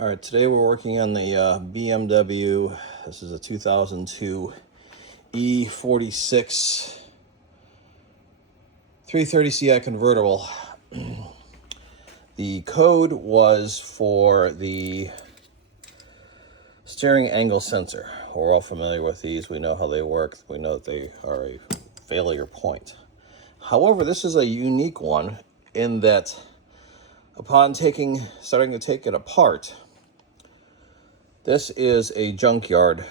All right, today we're working on the BMW. This is a 2002 E46 330ci convertible. The code was for the steering angle sensor. We're all familiar with these. We know how they work. We know that they are a failure point. However, this is a unique one in that upon starting to take it apart, this is a junkyard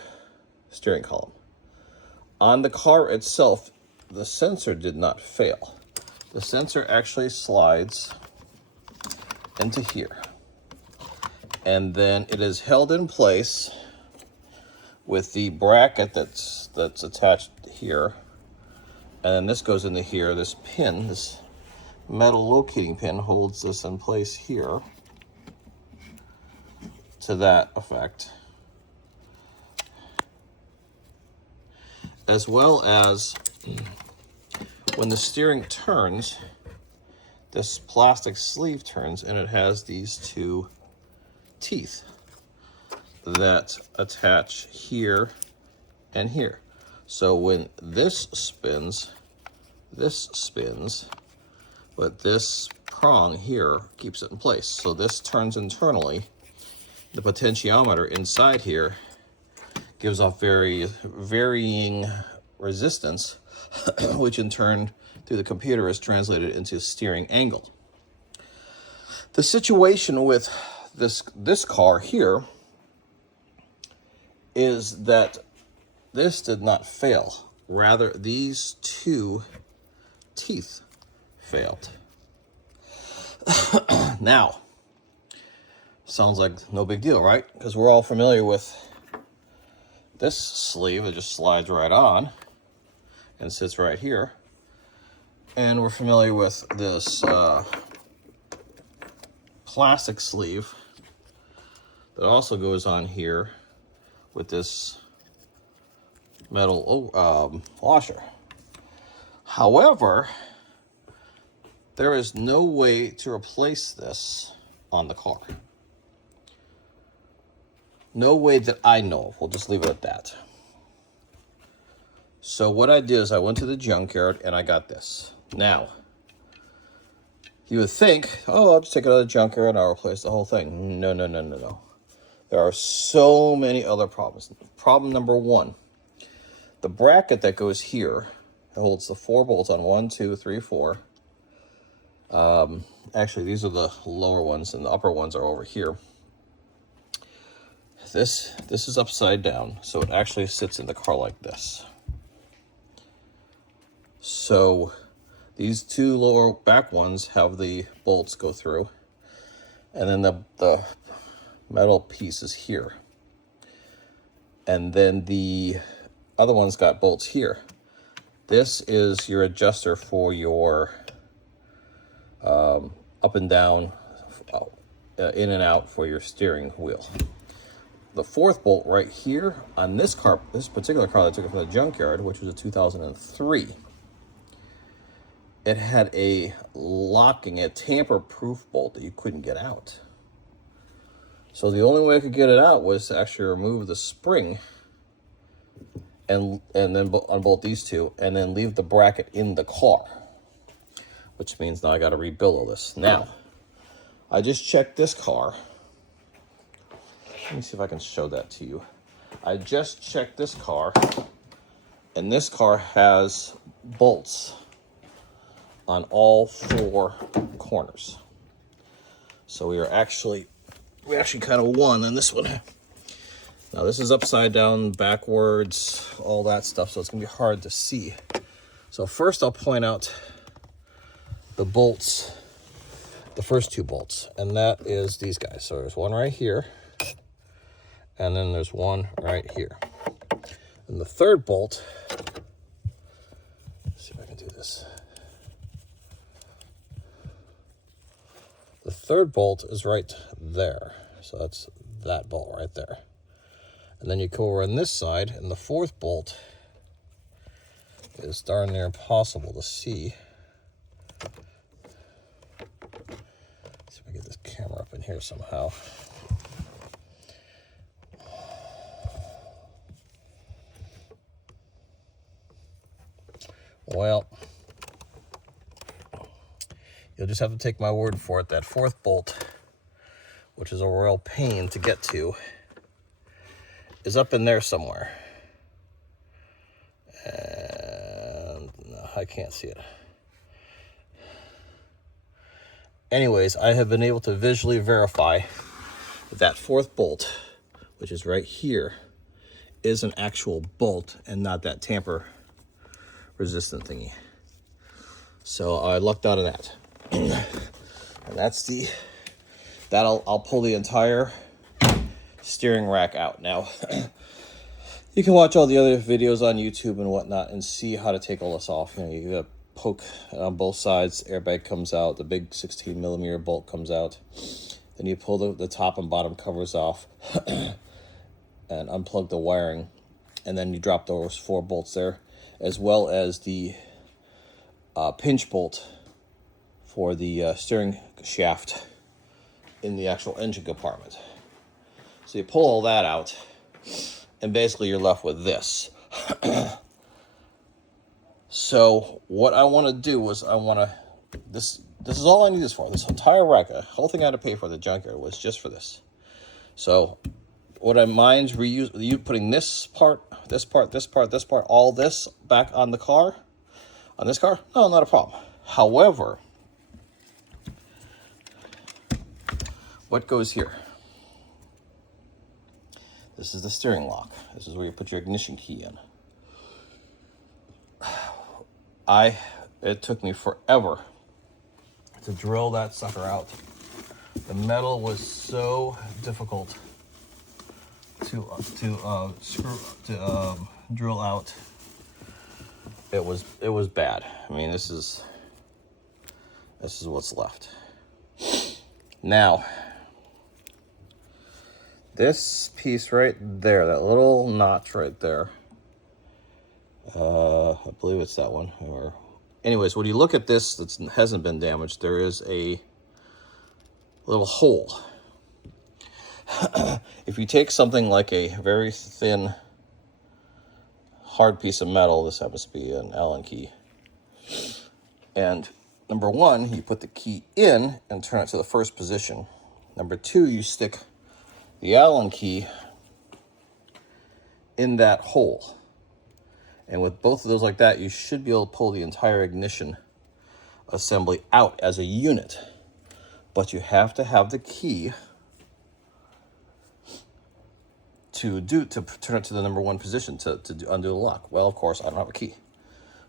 steering column. On the car itself, the sensor did not fail. The sensor actually slides into here. And then it is held in place with the bracket that's attached here. And then this goes into here. This pin, this metal locating pin, holds this in place here to that effect. As well as when the steering turns, this plastic sleeve turns and it has these two teeth that attach here and here. So when this spins, but this prong here keeps it in place. So this turns internally. The potentiometer inside here gives off varying resistance, which in turn through the computer is translated into steering angle. The situation with this car here is that this did not fail. Rather, these two teeth failed. Now, sounds like no big deal, right? Because we're all familiar with this sleeve. It just slides right on and sits right here. And we're familiar with this plastic sleeve that also goes on here with this metal washer. However, there is no way to replace this on the car. No way that I know of. We'll just leave it at that. So what I did is I went to the junkyard and I got this. Now, you would think, oh, I'll just take it out of the junkyard and I'll replace the whole thing. No. There are so many other problems. Problem number one, the bracket that goes here, that holds the 4 bolts on 1, 2, 3, 4. Actually, these are the lower ones and the upper ones are over here. This is upside down, so it actually sits in the car like this. So these two lower back ones have the bolts go through, and then the metal piece is here. And then the other one's got bolts here. This is your adjuster for your up and down, in and out for your steering wheel. The 4th bolt right here on this car, this particular car that I took it from the junkyard, which was a 2003, it had a tamper-proof bolt that you couldn't get out. So the only way I could get it out was to actually remove the spring and then unbolt these two and then leave the bracket in the car, which means now I got to rebuild all this. Now, I just checked this car. Let me see if I can show that to you. I just checked this car, and this car has bolts on all 4 corners. So we actually kind of won on this one. Now this is upside down, backwards, all that stuff, so it's gonna be hard to see. So first I'll point out the bolts, the first 2 bolts, and that is these guys. So there's one right here, and then there's one right here. And the 3rd bolt, let's see if I can do this. The 3rd bolt is right there. So that's that bolt right there. And then you go over on this side, and the 4th bolt is darn near impossible to see. Let's see if I get this camera up in here somehow. Well, you'll just have to take my word for it. That fourth bolt, which is a royal pain to get to, is up in there somewhere. And no, I can't see it. Anyways, I have been able to visually verify that fourth bolt, which is right here, is an actual bolt and not that tamper resistant thingy. So I lucked out of that. And that's I'll pull the entire steering rack out. Now, you can watch all the other videos on YouTube and whatnot and see how to take all this off. You know, you gotta poke on both sides, airbag comes out, the big 16mm bolt comes out. Then you pull the top and bottom covers off and unplug the wiring. And then you drop those 4 bolts there, as well as the pinch bolt for the steering shaft in the actual engine compartment. So you pull all that out, and basically you're left with this. So what I want to do is this is all I need this for. This entire rack, the whole thing I had to pay for the junkyard was just for this. So what I mind you putting this part, all this back on the car, on this car? No, not a problem. However, what goes here? This is the steering lock. This is where you put your ignition key in. It took me forever to drill that sucker out. The metal was so difficult to drill out. It was bad. I mean, this is what's left. Now, this piece right there, that little notch right there, I believe it's that one. Or, anyways, when you look at this that hasn't been damaged, there is a little hole. If you take something like a very thin, hard piece of metal, this happens to be an Allen key, and number 1, you put the key in and turn it to the first position. Number 2, you stick the Allen key in that hole. And with both of those like that, you should be able to pull the entire ignition assembly out as a unit. But you have to have the key to turn it to the number 1 position to undo the lock. Well, of course, I don't have a key.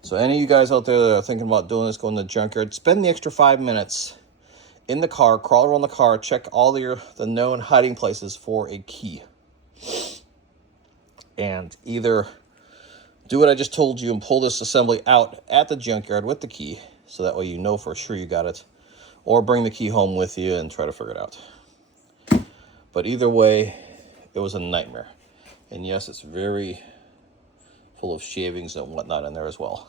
So any of you guys out there that are thinking about doing this, going to the junkyard, spend the extra 5 minutes in the car, crawl around the car, check all the known hiding places for a key. And either do what I just told you and pull this assembly out at the junkyard with the key, so that way you know for sure you got it, or bring the key home with you and try to figure it out. But either way, it was a nightmare. And yes, it's very full of shavings and whatnot in there as well.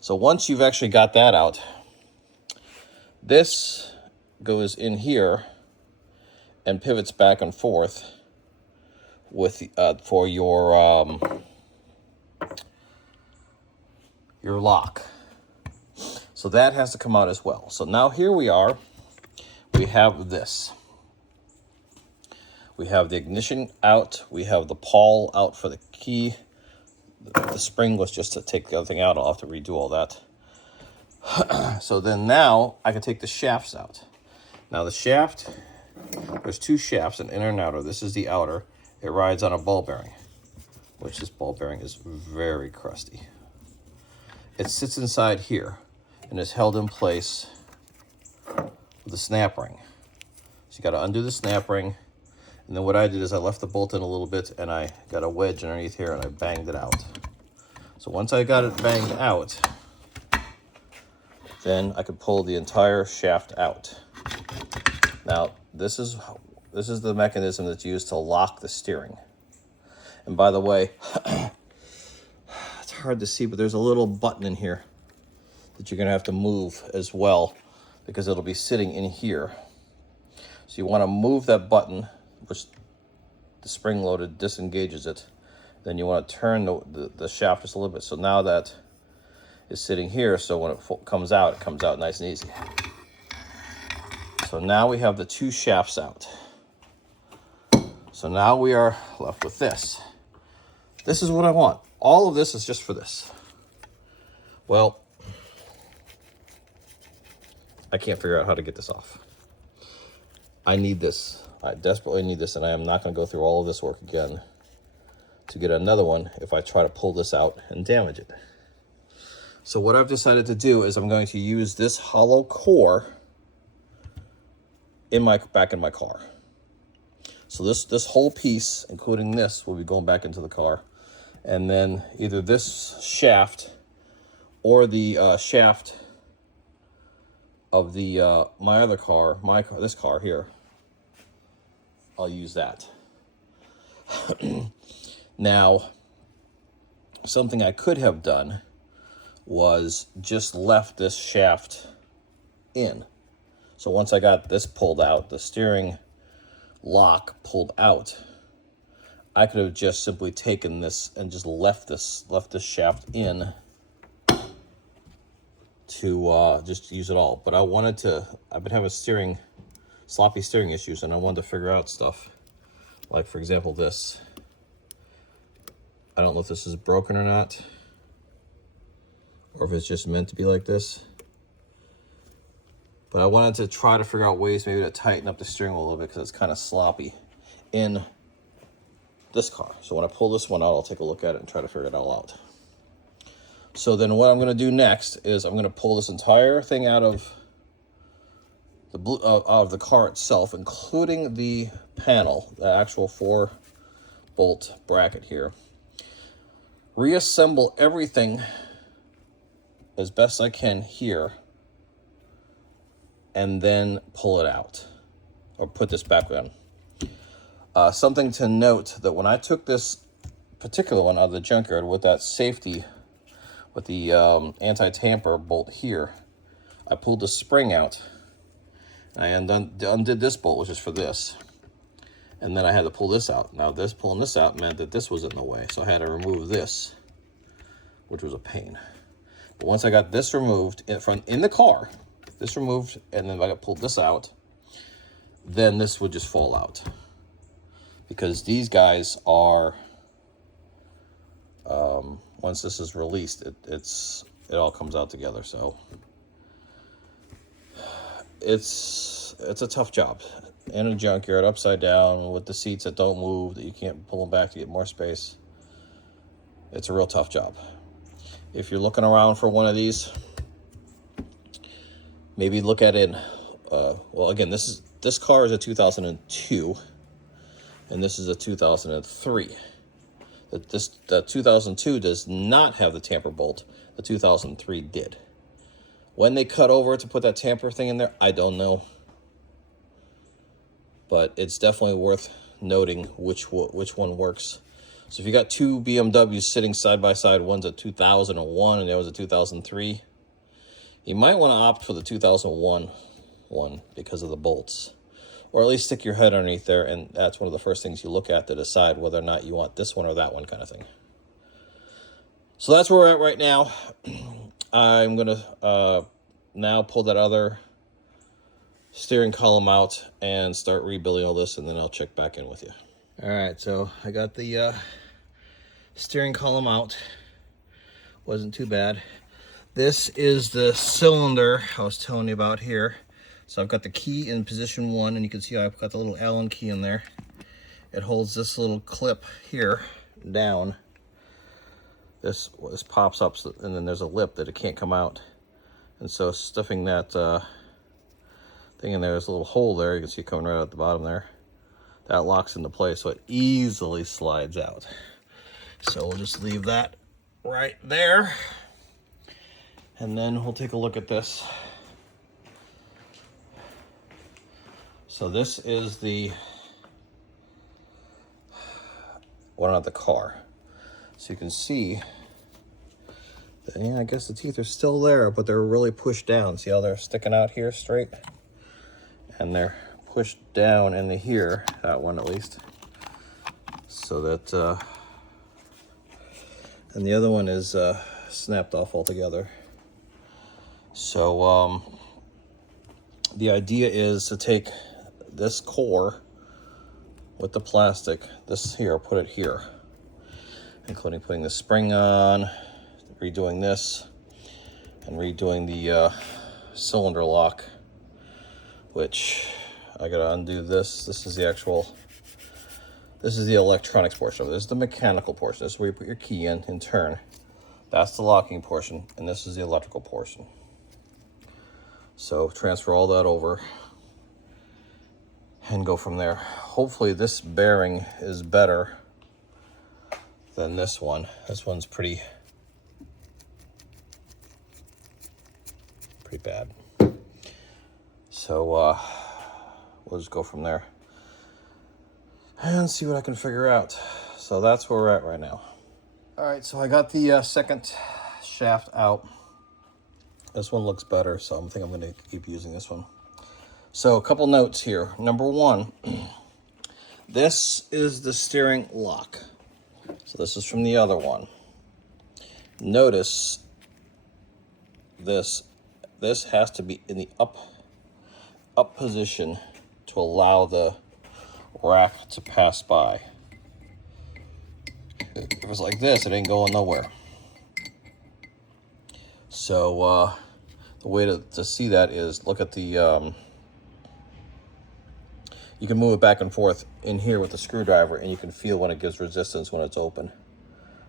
So once you've actually got that out, this goes in here and pivots back and forth with for your lock. So that has to come out as well. So now here we are. We have this. We have the ignition out. We have the pawl out for the key. The spring was just to take the other thing out. I'll have to redo all that. So then now I can take the shafts out. Now the shaft, there's 2 shafts, an inner and outer. This is the outer. It rides on a ball bearing, which this ball bearing is very crusty. It sits inside here and is held in place with a snap ring. So you got to undo the snap ring. And then what I did is I left the bolt in a little bit and I got a wedge underneath here and I banged it out. So once I got it banged out, then I could pull the entire shaft out. Now, this is the mechanism that's used to lock the steering. And by the way, it's hard to see, but there's a little button in here that you're going to have to move as well, because it'll be sitting in here. So you want to move that button, which the spring-loaded disengages it. Then you want to turn the shaft just a little bit. So now that is sitting here, so when it comes out nice and easy. So now we have the two shafts out. So now we are left with this. This is what I want. All of this is just for this. Well, I can't figure out how to get this off. I need this. I desperately need this, and I am not going to go through all of this work again to get another one if I try to pull this out and damage it. So what I've decided to do is I'm going to use this hollow core back in my car. So this whole piece, including this, will be going back into the car. And then either this shaft or the shaft of the my other car, this car here, I'll use that. Now, something I could have done was just left this shaft in. So once I got this pulled out, the steering lock pulled out, I could have just simply taken this and just left this shaft in to just use it all. But I've been having sloppy steering issues, and I wanted to figure out stuff. Like, for example, this. I don't know if this is broken or not, or if it's just meant to be like this. But I wanted to try to figure out ways maybe to tighten up the steering wheel a little bit, because it's kind of sloppy in this car. So when I pull this one out, I'll take a look at it and try to figure it all out. So then what I'm going to do next is I'm going to pull this entire thing out of the car itself, including the panel, the actual 4-bolt bracket here. Reassemble everything as best I can here, and then pull it out, or put this back on. Something to note, that when I took this particular one out of the junkyard with that safety, with the anti-tamper bolt here, I pulled the spring out. I undid this bolt, which is for this. And then I had to pull this out. Now pulling this out meant that this was in the way, so I had to remove this, which was a pain. But once I got this removed in the car, this removed, and then I pulled this out, then this would just fall out. Because these guys are, once this is released, it all comes out together. So it's a tough job in a junkyard, upside down, with the seats that don't move, that you can't pull them back to get more space. It's a real tough job. If you're looking around for one of these, maybe look at it. Well, again, this car is a 2002, and this is a 2003. The 2002 does not have the tamper bolt. The 2003 did. When they cut over to put that tamper thing in there, I don't know. But it's definitely worth noting which one works. So if you got two BMWs sitting side by side, one's a 2001 and the other's a 2003, you might want to opt for the 2001 one because of the bolts. Or at least stick your head underneath there, and that's one of the first things you look at to decide whether or not you want this one or that one, kind of thing. So that's where we're at right now. I'm going to now pull that other steering column out and start rebuilding all this, and then I'll check back in with you. All right, so I got the steering column out. Wasn't too bad. This is the cylinder I was telling you about here. So I've got the key in position 1, and you can see I've got the little Allen key in there. It holds this little clip here down. This pops up, and then there's a lip that it can't come out. And so stuffing that thing in there, there's a little hole there. You can see it coming right out the bottom there. That locks into place, so it easily slides out. So we'll just leave that right there. And then we'll take a look at this. So this is the one out the car. So you can see that, yeah, I guess the teeth are still there, but they're really pushed down. See how they're sticking out here straight? And they're pushed down into here, that one at least. So that, and the other one is snapped off altogether. So the idea is to take this core with the plastic, this here, put it here, including putting the spring on, redoing this, and redoing the cylinder lock, which I gotta undo this. This is the actual, this is the electronics portion of it. This is the mechanical portion. This is where you put your key in turn. That's the locking portion, and this is the electrical portion. So transfer all that over and go from there. Hopefully this bearing is better than this one. This one's pretty bad. So we'll just go from there and see what I can figure out. So that's where we're at right now. All right, so I got the second shaft out. This one looks better, so I think I'm gonna keep using this one. So a couple notes here. Number one, this is the steering lock. So this is from the other one. Notice this has to be in the up position to allow the rack to pass by. If it was like this, it ain't going nowhere. So the way to see that is look at the, you can move it back and forth in here with the screwdriver, and you can feel when it gives resistance when it's open.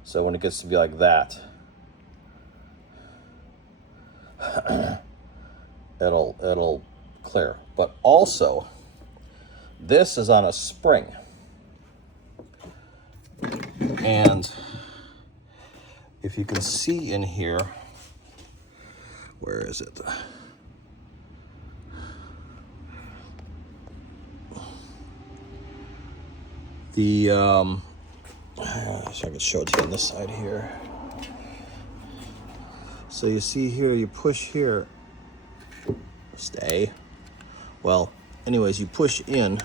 So when it gets to be like that, it'll clear. But also, this is on a spring. And if you can see in here, where is it? The, so I can show it to you on this side here. So you see here, you push here, stay. Well, anyways, you push in,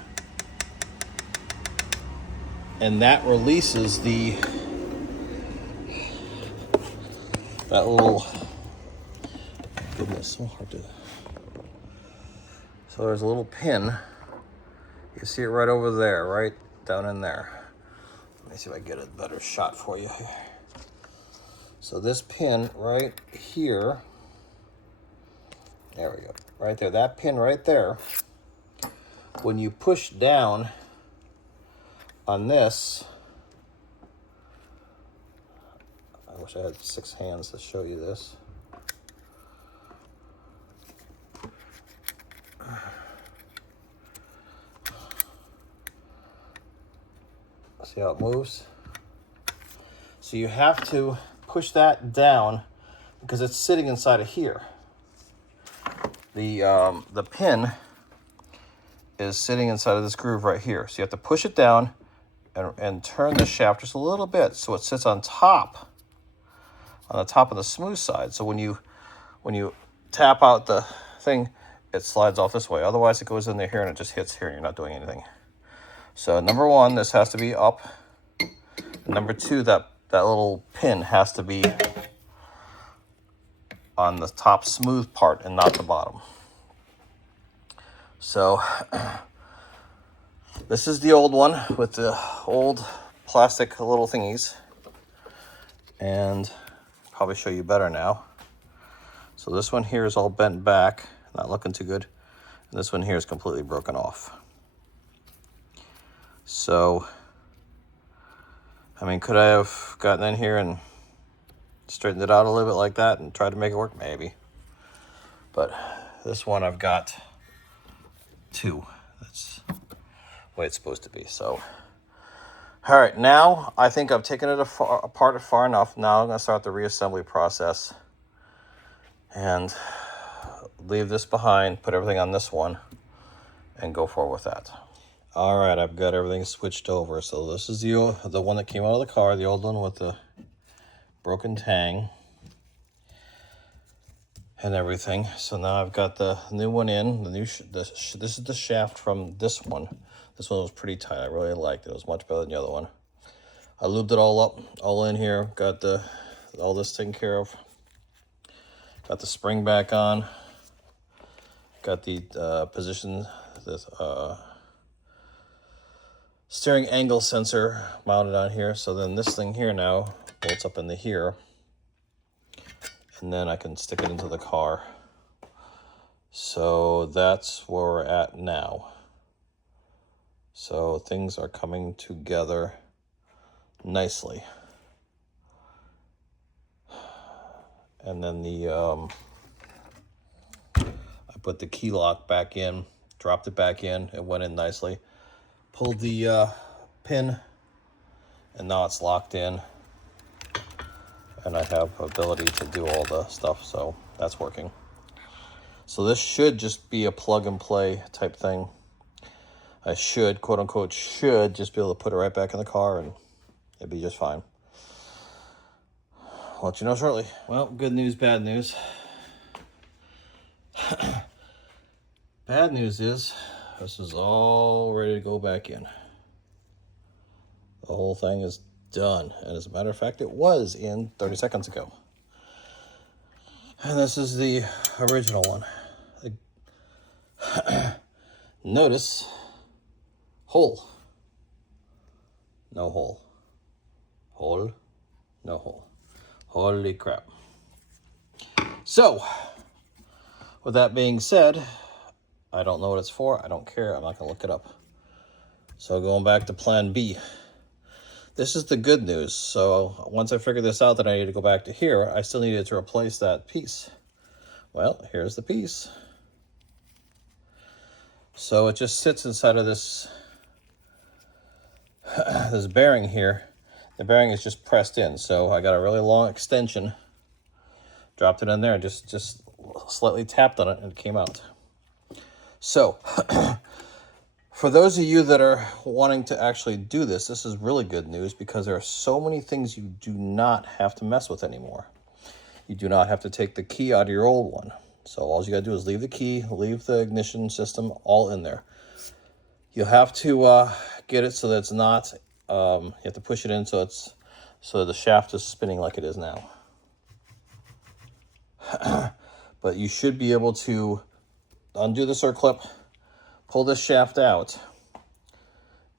and that releases that little, goodness, so hard to. So there's a little pin. You see it right over there, right down in there. Let me see if I can get a better shot for you. So this pin right here, there we go, right there, that pin right there, when you push down on this, I wish I had 6 hands to show you this. See how it moves? So you have to push that down because it's sitting inside of here. The pin is sitting inside of this groove right here. So you have to push it down and turn the shaft just a little bit so it sits on the top of the smooth side. So when you tap out the thing, it slides off this way. Otherwise it goes in there here and it just hits here and you're not doing anything. So number one, this has to be up. Number two, that little pin has to be on the top smooth part and not the bottom. So this is the old one with the old plastic little thingies, and probably show you better now. So this one here is all bent back, not looking too good, and this one here is completely broken off. So I mean, could I have gotten in here and straightened it out a little bit like that and tried to make it work? Maybe. But this one I've got 2. That's the way it's supposed to be. So, all right, now I think I've taken it apart far enough. Now I'm going to start the reassembly process and leave this behind, put everything on this one, and go forward with that. All right, I've got everything switched over. So this is the one that came out of the car, the old one with the broken tang and everything. So now I've got the new one in. This is the shaft from this one. This one was pretty tight. I really liked it. It was much better than the other one. I lubed it all up, all in here. Got the all this taken care of. Got the spring back on. Got the position, the steering angle sensor mounted on here. So then this thing here now bolts up into here. And then I can stick it into the car. So that's where we're at now. So things are coming together nicely. And then I put the key lock back in, dropped it back in, it went in nicely. Pulled the pin, and now it's locked in. And I have ability to do all the stuff, so that's working. So this should just be a plug and play type thing. I should, quote unquote, should just be able to put it right back in the car and it'd be just fine. I'll let you know shortly. Well, good news, bad news. Bad news is this is all ready to go back in. The whole thing is done. And as a matter of fact, it was in 30 seconds ago. And this is the original one. Notice, hole. No hole. Hole, no hole. Holy crap. So, with that being said, I don't know what it's for. I don't care. I'm not going to look it up. So going back to plan B. This is the good news. So once I figured this out that I need to go back to here, I still needed to replace that piece. Well, here's the piece. So it just sits inside of this, this bearing here. The bearing is just pressed in. So I got a really long extension, dropped it in there, just slightly tapped on it and it came out. So for those of you that are wanting to actually do this, this is really good news because there are so many things you do not have to mess with anymore. You do not have to take the key out of your old one. So all you gotta do is leave the key, leave the ignition system all in there. You'll have to get it so that it's not, you have to push it in so the shaft is spinning like it is now. But you should be able to undo the circlip, pull this shaft out,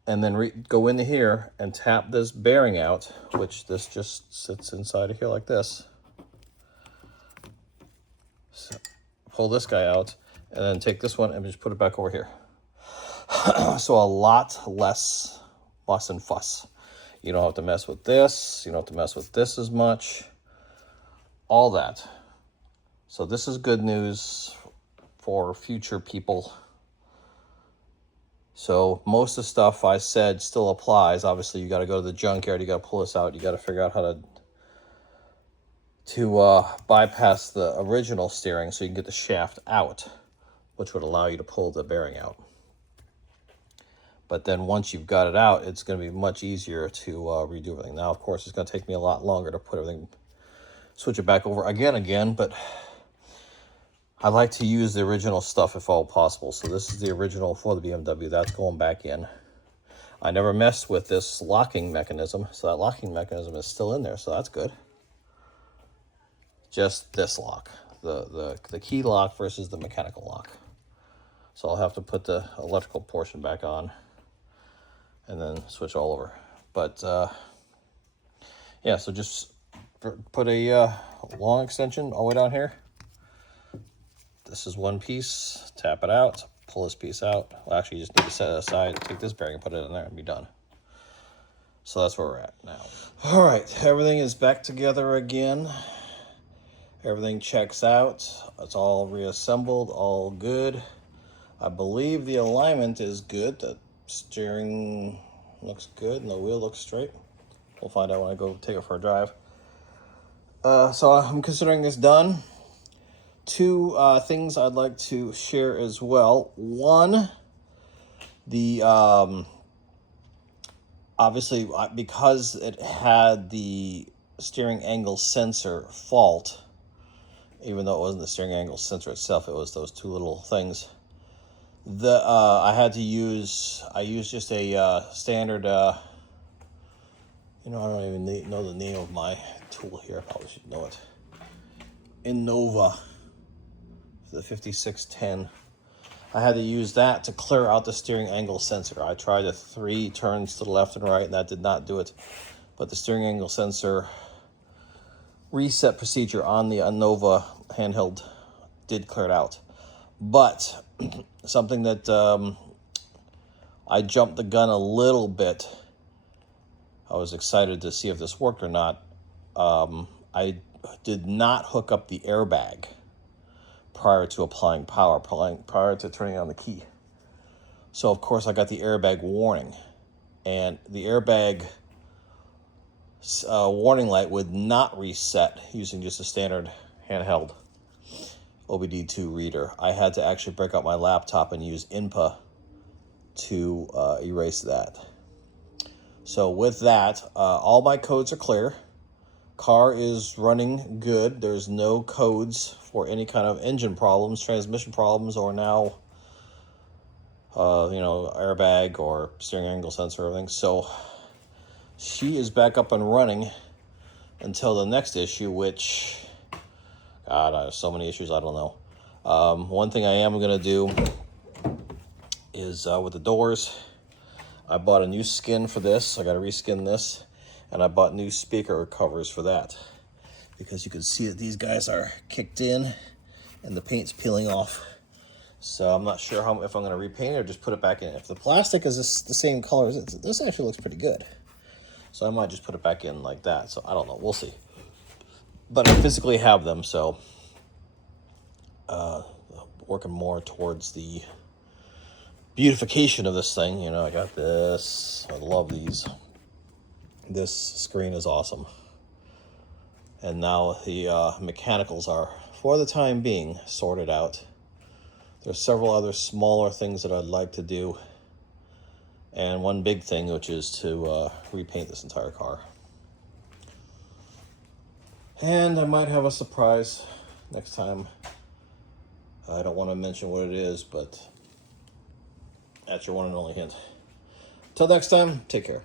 and then go into here and tap this bearing out, which this just sits inside of here like this. So pull this guy out, and then take this one and just put it back over here. So a lot less fuss and fuss. You don't have to mess with this. You don't have to mess with this as much. All that. So this is good news for future people. So most of the stuff I said still applies. Obviously, you got to go to the junkyard. You got to pull this out. You got to figure out how to bypass the original steering so you can get the shaft out, which would allow you to pull the bearing out. But then once you've got it out, it's going to be much easier to redo everything. Now, of course, it's going to take me a lot longer to put everything, switch it back over again, but I like to use the original stuff if all possible. So this is the original for the BMW. That's going back in. I never messed with this locking mechanism, so that locking mechanism is still in there, so that's good. Just this lock, the key lock versus the mechanical lock. So I'll have to put the electrical portion back on and then switch all over. But yeah, so just put a long extension all the way down here. This is one piece, tap it out, pull this piece out. Well, actually, you just need to set it aside, take this bearing and put it in there and be done. So that's where we're at now. All right, everything is back together again. Everything checks out. It's all reassembled, all good. I believe the alignment is good. The steering looks good and the wheel looks straight. We'll find out when I go take it for a drive. So I'm considering this done. Two things I'd like to share as well. One, the obviously because it had the steering angle sensor fault, even though it wasn't the steering angle sensor itself, it was those two little things. I used just a standard You know, I don't even know the name of my tool here. I probably should know it. Innova, the 5610. I had to use that to clear out the steering angle sensor. I tried the 3 turns to the left and right, and that did not do it. But the steering angle sensor reset procedure on the Innova handheld did clear it out. But something that I jumped the gun a little bit. I was excited to see if this worked or not. I did not hook up the airbag prior to applying power, prior to turning on the key. So of course I got the airbag warning, and the airbag warning light would not reset using just a standard handheld OBD2 reader. I had to actually break out my laptop and use INPA to erase that. So with that, all my codes are clear. Car is running good. There's no codes for any kind of engine problems, transmission problems, or now, airbag or steering angle sensor or everything. So she is back up and running until the next issue, which, God, I have so many issues, I don't know. One thing I am going to do is with the doors, I bought a new skin for this. I got to reskin this. And I bought new speaker covers for that, because you can see that these guys are kicked in and the paint's peeling off. So I'm not sure if I'm going to repaint it or just put it back in. If the plastic is the same color as it, this actually looks pretty good. So I might just put it back in like that. So I don't know. We'll see. But I physically have them, so working more towards the beautification of this thing. You know, I got this. I love these. This screen is awesome. And now the mechanicals are, for the time being, sorted out. There's several other smaller things that I'd like to do. And one big thing, which is to repaint this entire car. And I might have a surprise next time. I don't want to mention what it is, but that's your one and only hint. Till next time, take care.